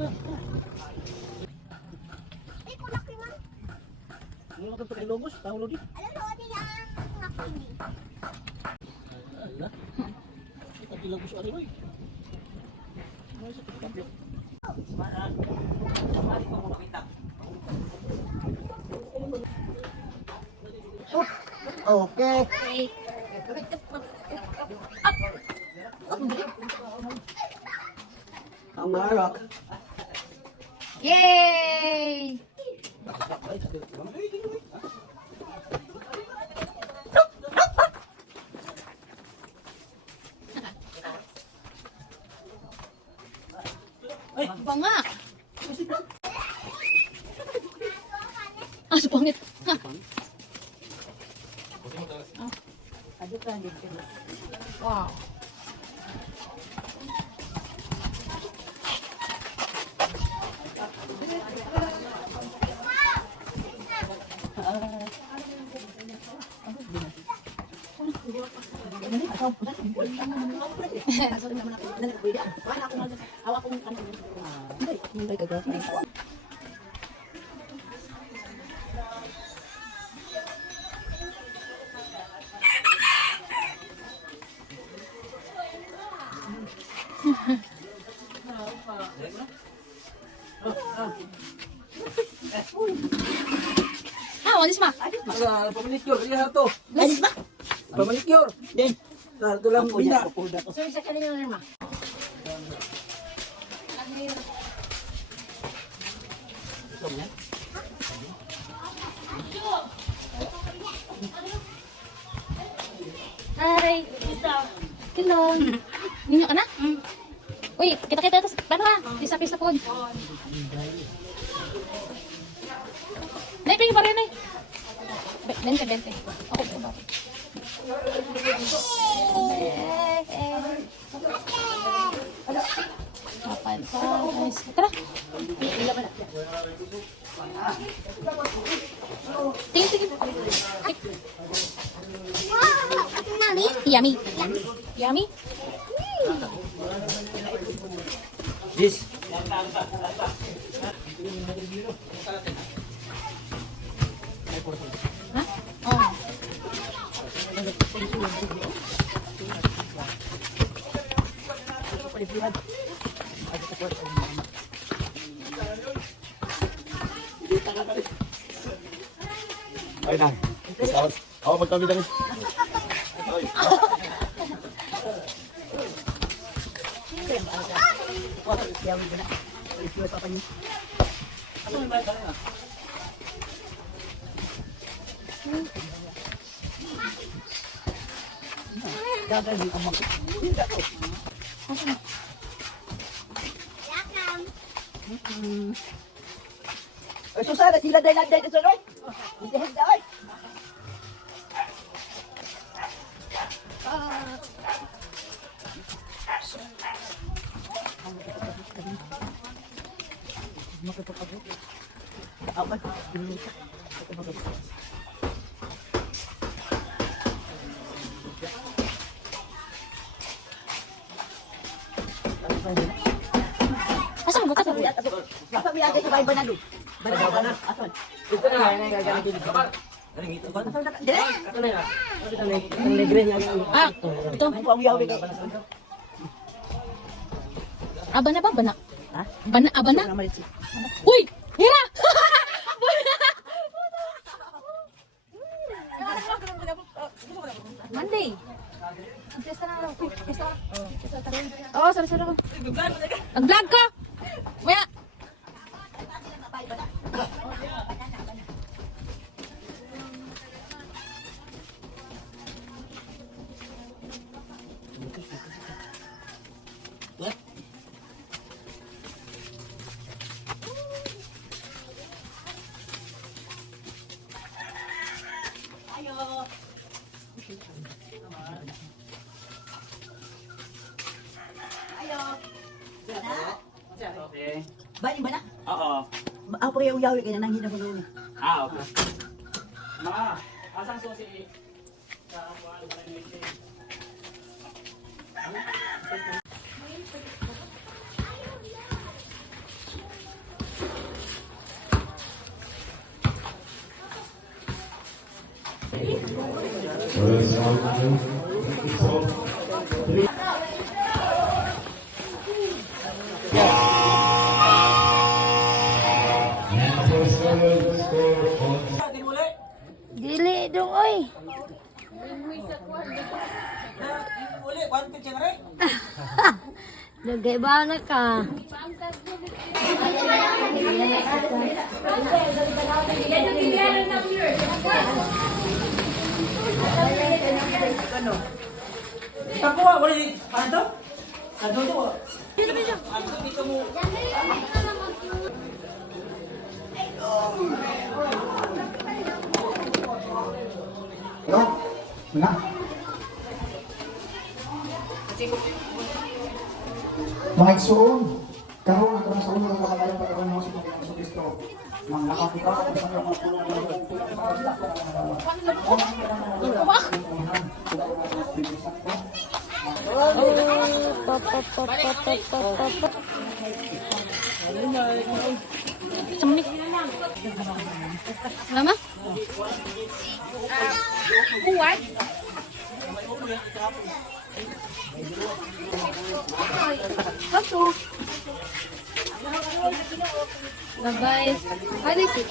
Eh, kulaki man. Ano mo ito kay Lobos? Tawag Lodi? Alam mo, di ang nakini. Ala. Ito Lobos ari boy. Ano sa kapyo? Okay. Ang marok. Yay! Ay, Banga! Ah, supangit. Ha? Wow. Ah, walis ma. Pamanicure, iya to. Walis ma. Pamanicure. Din. Ito lang bina. Sir, sa kanila na ma. Hi. Hello. Ninyo ka na? Uy, kita-kita ito. Paano ka? Pisa-pisa po. Nay, pingin pa rin, Nay. 20. Ako po ba? Kapan pa? Tara. Tingin. Wow, asin na rin. Yummy. Yummy? This. Ha? Oh. Ay na. Ako magkami na rin. Welcome. Ay, susana, sila dahil sa sunod. Hindi hagdaan. Asa mo ba ito? Baka may agay sa bahay banado. Banado. Asan? ito na nga yung gagamitin dito. Dire? Ito na nga. Ang negre niya. Ah, ito. Ang pawiyawi kay. Aba na ba? Bana? Ha? Aba na? Ang malit. Uy! Hira! Monday. Pista na lang. Pista na. Oo, sorry ako. Nag-vlog ka! Maya! Okay. Bani ba na? Oo. Ako yung yawi kaya nang hinabulo ni. Ah, okay. Mga, asang susi sa kuwan ba ni Michi? Dili dong oy. Dagay ba na ka? Tapo, wala ni. Ano to? Ano to? Dito mo. Ano? Na? Mga igsoon, karoon ang karang sa unang kalagayan para kung mga sumagay sa Kristo. Nang nakakita ko sa mga tulong ng Sumni. Mama? Kuwat? Bye-bye. How is it?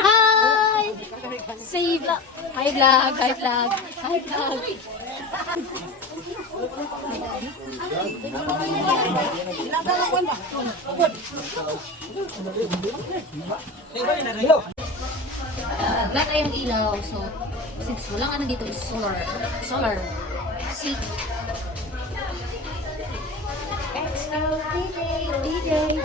Hi! Say vlog. Hi vlog, hi vlog, hi vlog. Wala tayong ilaw, so since walang ano dito is solar. See? Let's go, DJ.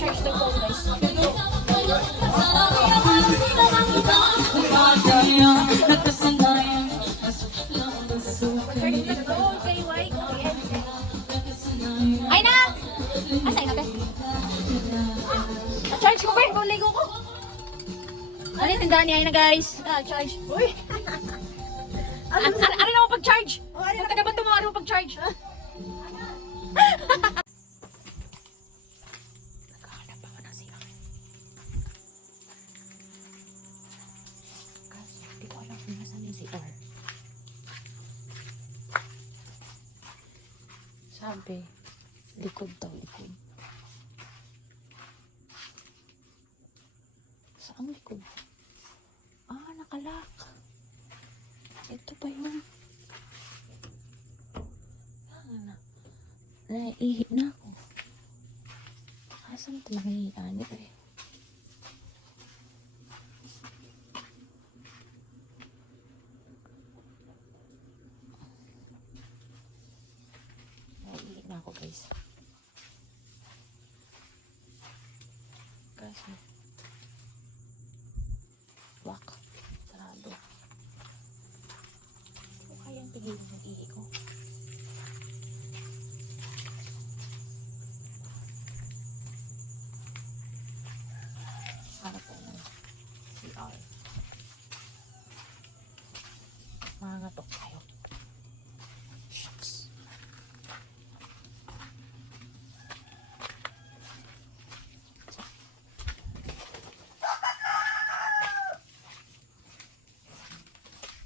Charge the phone, guys. Ay na! Asay na, be? Charge ko, be? Kung ligo ko. Ano yung tindahan niya na, guys? Charge. Uy! Ano na mo pag-charge? Huwag ka naman tumawa mo pag-charge. Naghahanap ako ng siya. Kasi hindi ko alam kung nasan yung CR. Sabi, likod daw, likod. Saan likod? Ah, nakalak. Ito ba yun? Naihi na ako. Asan ito nangihian? Ito eh. Naihi na ako, guys. Kasi lock. Sarado. Kung kayang pigilin yung ihi ko. Hanap ko ng CR. Mangatok tayo. Shucks.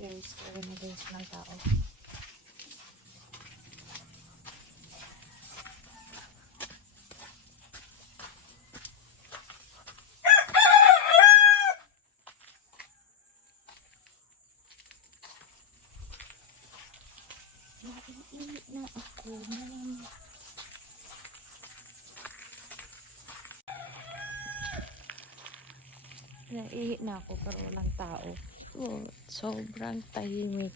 Yes, pero madalas ng tao. Naiinit na ako, man. Naiinit na ako pero walang tao. Oh, sobrang tahimik.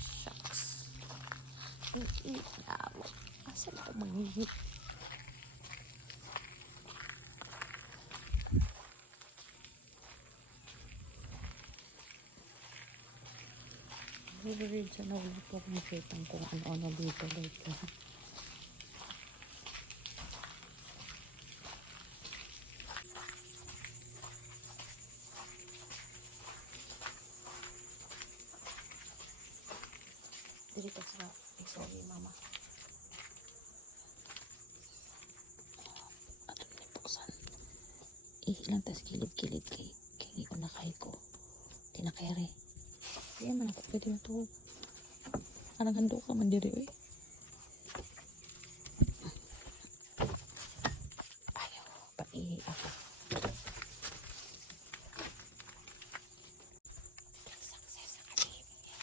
Shucks. Naiinit na ako. Asan ito manghihit? Very dyan na ulit ako makita kung ano-ano dito lately. dito sa XOE, mama. Ato na buksan. Ihilang tas gilid-gilid kay hindi ko nakay ko. Tinakayari. Kaya man ako pwede matulog. Anong hando ka man diri, eh. Ayaw, paihi ako. Success ang kalihim niya.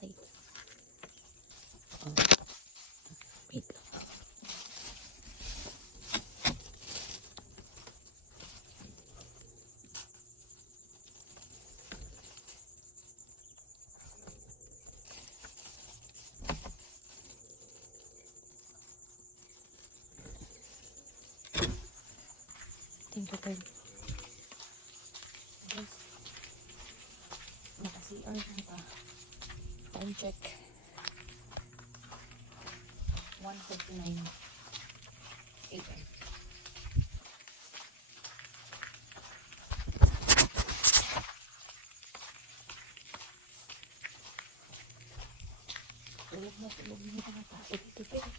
Ay. Oh. Wait lang. Thank you, Lord. Yes. Naka-CR na pa. Time check. 1:59 a.m. Tulog na mga tao dito, pero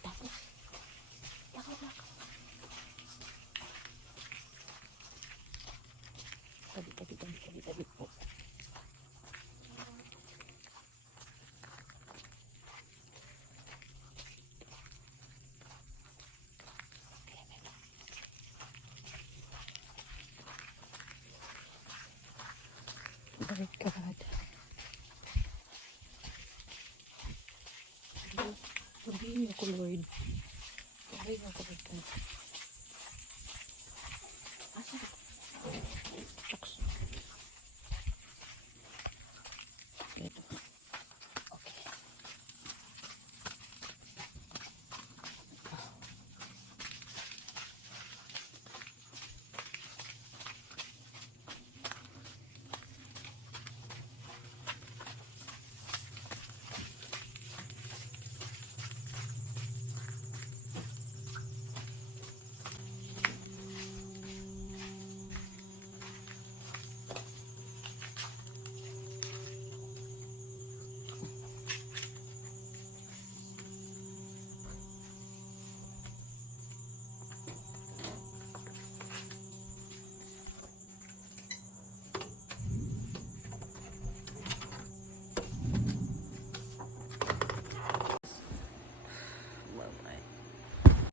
tapos lakaw tabi po. Lord God. Sabihin niyo ko, Lord. Sabihin niyo ko, Lord God.